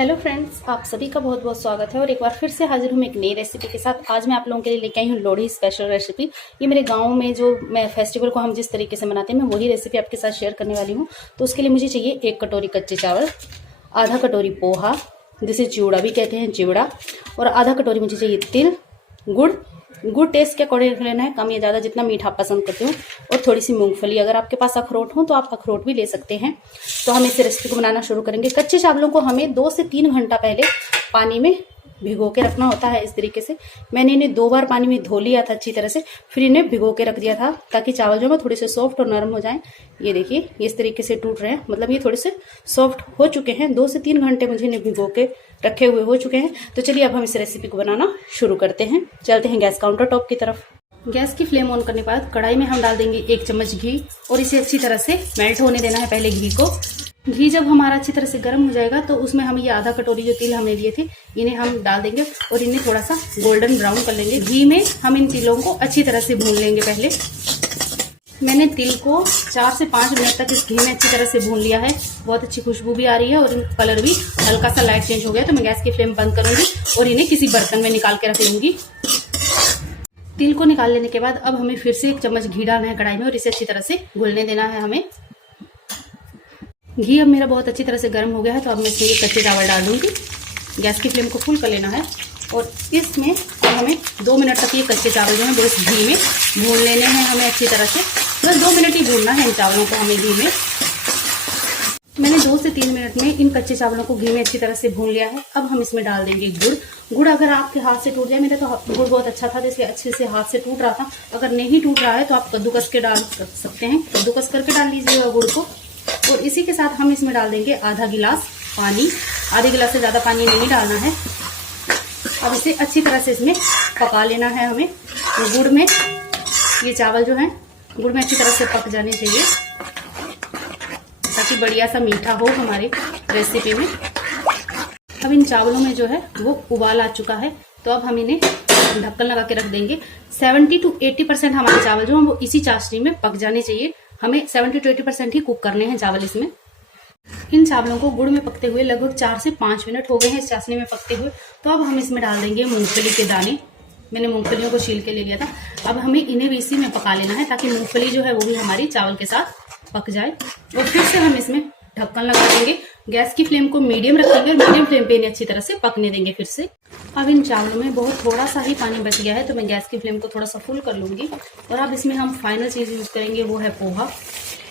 Hello friends, आप सभी का बहुत बहुत स्वागत है और एक बार फिर से हाजिर हूँ मैं एक नई रेसिपी के साथ। आज मैं आप लोगों के लिए लेके आई हूँ लोहड़ी स्पेशल रेसिपी। ये मेरे गांव में जो मैं फेस्टिवल को हम जिस तरीके से मनाते हैं, मैं वही रेसिपी आपके साथ शेयर करने वाली हूँ। तो उसके लिए मुझे चाहिए 1 कटोरी कच्चे चावल, आधा कटोरी पोहा जिसे चिवड़ा भी कहते हैं, चिवड़ा, और आधा कटोरी मुझे चाहिए तिल, गुड़ टेस्ट के अकॉर्डिंग लेना है, कम या ज़्यादा जितना मीठा आप पसंद करते हो, और थोड़ी सी मूंगफली। अगर आपके पास अखरोट हो तो आप अखरोट भी ले सकते हैं। तो हम इस रेसिपी को बनाना शुरू करेंगे। कच्चे चावलों को हमें 2 से 3 घंटा पहले पानी में भिगो के रखना होता है। इस तरीके से मैंने इन्हें 2 बार पानी में धो लिया था अच्छी तरह से, फिर इन्हें भिगो के रख दिया था ताकि चावल जो है थोड़े से सॉफ्ट और नरम हो जाएं। ये देखिए, इस तरीके से टूट रहे हैं, मतलब ये थोड़े से सॉफ्ट हो चुके हैं। 2 से 3 घंटे मुझे इन्हें भिगो के रखे हुए हो चुके हैं। तो चलिए अब हम इस रेसिपी को बनाना शुरू करते हैं। चलते हैं गैस काउंटर टॉप की तरफ। गैस की फ्लेम ऑन करने के बाद कढ़ाई में हम डाल देंगे 1 चम्मच घी और इसे अच्छी तरह से मेल्ट होने देना है पहले घी को। घी जब हमारा अच्छी तरह से गर्म हो जाएगा तो उसमें हम ये आधा कटोरी जो तिल हमने लिए थे इन्हें हम डाल देंगे और इन्हें थोड़ा सा गोल्डन ब्राउन कर लेंगे। घी में हम इन तिलों को अच्छी तरह से भून लेंगे। पहले मैंने तिल को 4 से 5 मिनट तक इस घी में अच्छी तरह से भून लिया है। बहुत अच्छी खुशबू भी आ रही है और इनका कलर भी हल्का सा लाइट चेंज हो गया। तो मैं गैस की फ्लेम बंद करूंगी और इन्हें किसी बर्तन में निकाल के रख लूंगी। तिल को निकाल लेने के बाद अब हमें फिर से 1 चम्मच घी डालना है कढ़ाई में और इसे अच्छी तरह से घुलने देना है हमें। घी अब मेरा बहुत अच्छी तरह से गर्म हो गया है, तो अब मैं इसमें ये कच्चे चावल डाल दूंगी। गैस की फ्लेम को फुल कर लेना है और इसमें हमें 2 मिनट तक ये कच्चे चावल जो है वो इस घी में भून लेने हैं हमें अच्छी तरह से। बस 2 मिनट ही भूनना है इन चावलों को हमें घी में। मैंने 2 से 3 मिनट में इन कच्चे चावलों को घी में अच्छी तरह से भून लिया है। अब हम इसमें डाल देंगे गुड़। अगर आपके हाथ से टूट जाए, मेरा तो गुड़ बहुत अच्छा था जैसे अच्छे से हाथ से टूट रहा था। अगर नहीं टूट रहा है तो आप कद्दूकस के डाल सकते हैं, कद्दूकस करके डाल लीजिएगा गुड़ को। और इसी के साथ हम इसमें डाल देंगे आधा गिलास पानी। आधे गिलास से ज़्यादा पानी नहीं डालना है। अब इसे अच्छी तरह से इसमें पका लेना है हमें। गुड़ में ये चावल जो है गुड़ में अच्छी तरह से पक जाने चाहिए ताकि बढ़िया सा मीठा हो हमारी रेसिपी में। अब इन चावलों में जो है वो उबाल आ चुका है, तो अब हम इन्हें ढक्कन लगा के रख देंगे। 70 to 80% हमारे चावल जो है वो इसी चाशनी में पक जाने चाहिए। हमें 70 to 80% ही कुक करने हैं चावल इसमें। इन चावलों को गुड़ में पकते हुए लगभग 4 से 5 मिनट हो गए हैं इस चाशनी में पकते हुए। तो अब हम इसमें डाल देंगे मूंगफली के दाने। मैंने मूंगफलियों को छील के ले लिया था। अब हमें इन्हें भी इसी में पका लेना है ताकि मूंगफली जो है वो भी हमारी चावल के साथ पक जाए। और फिर से हम इसमें ढक्कन लगा देंगे। गैस की फ्लेम को मीडियम रखेंगे और मीडियम फ्लेम पे इन्हें अच्छी तरह से पकने देंगे फिर से। अब इन चावलों में बहुत थोड़ा सा ही पानी बच गया है, तो मैं गैस की फ्लेम को थोड़ा सा फुल कर लूंगी। और अब इसमें हम फाइनल चीज यूज करेंगे, वो है पोहा।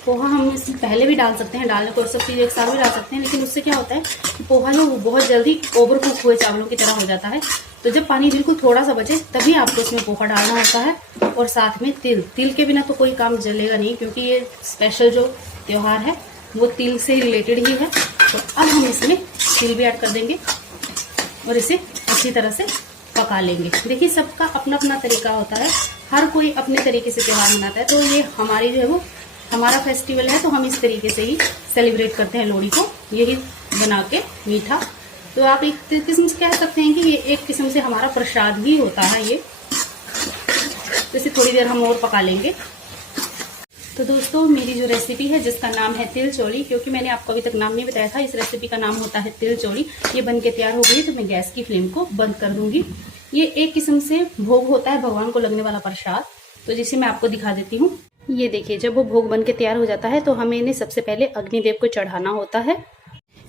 पोहा हम इसमें पहले भी डाल सकते हैं, डालने को सब चीज़ एक साथ भी डाल सकते हैं, लेकिन उससे क्या होता है कि पोहा जो वो बहुत जल्दी ओवर कुक हुए चावलों की तरह हो जाता है। तो जब पानी बिल्कुल थोड़ा सा बचे तभी आपको इसमें पोहा डालना होता है। और साथ में तिल के बिना तो कोई काम चलेगा नहीं, क्योंकि ये स्पेशल जो त्योहार है वो तिल से रिलेटेड ही है। तो अब हम इसमें तिल भी ऐड कर देंगे और इसे अच्छी तरह से पका लेंगे। देखिए, सबका अपना अपना तरीका होता है, हर कोई अपने तरीके से त्योहार मनाता है। तो ये हमारी जो है वो हमारा फेस्टिवल है, तो हम इस तरीके से ही सेलिब्रेट करते हैं लोहड़ी को, यही बना के मीठा। तो आप एक किस्म से कह सकते हैं कि ये एक किस्म से हमारा प्रसाद भी होता है ये। तो इसे थोड़ी देर हम और पका लेंगे। तो दोस्तों, मेरी जो रेसिपी है जिसका नाम है तिल चौड़ी, क्योंकि मैंने आपको अभी तक नाम नहीं बताया था, इस रेसिपी का नाम होता है तिल चौड़ी। ये बन के तैयार हो गई, तो मैं गैस की फ्लेम को बंद कर दूंगी। ये एक किस्म से भोग होता है, भगवान को लगने वाला प्रसाद, तो जिसे मैं आपको दिखा देती हूँ। ये देखिए, जब वो भोग बन के तैयार हो जाता है तो हमें इन्हें सबसे पहले अग्निदेव को चढ़ाना होता है।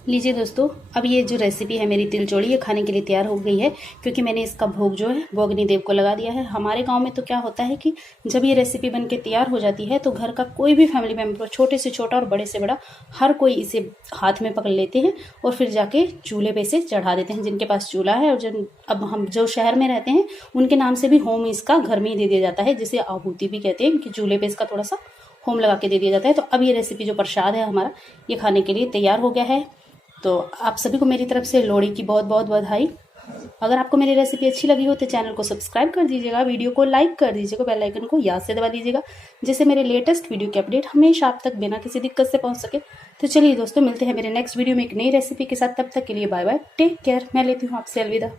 लीजिए दोस्तों, अब ये जो रेसिपी है मेरी तिल चौड़ी, ये खाने के लिए तैयार हो गई है, क्योंकि मैंने इसका भोग जो है वो अग्निदेव को लगा दिया है। हमारे गांव में तो क्या होता है कि जब ये रेसिपी बन के तैयार हो जाती है तो घर का कोई भी फैमिली मेम्बर, छोटे से छोटा और बड़े से बड़ा, हर कोई इसे हाथ में पकड़ लेते हैं और फिर जाके चूल्हे पे इसे चढ़ा देते हैं। जिनके पास चूल्हा है, और अब हम जो शहर में रहते हैं उनके नाम से भी होम इसका घर में ही दे दिया जाता है, जिसे आहुति भी कहते हैं, कि चूल्हे पे इसका थोड़ा सा होम लगा के दे दिया जाता है। तो अब ये रेसिपी जो प्रसाद है हमारा, ये खाने के लिए तैयार हो गया है। तो आप सभी को मेरी तरफ से लोहड़ी की बहुत बहुत बधाई। अगर आपको मेरी रेसिपी अच्छी लगी हो तो चैनल को सब्सक्राइब कर दीजिएगा, वीडियो को लाइक कर दीजिएगा, बेल आइकन को याद से दबा दीजिएगा, जिससे मेरे लेटेस्ट वीडियो के अपडेट हमेशा आप तक बिना किसी दिक्कत से पहुंच सके। तो चलिए दोस्तों, मिलते हैं मेरे नेक्स्ट वीडियो में एक नई रेसिपी के साथ। तब तक के लिए बाय बाय, टेक केयर। मैं लेती हूँ आपसे अलविदा।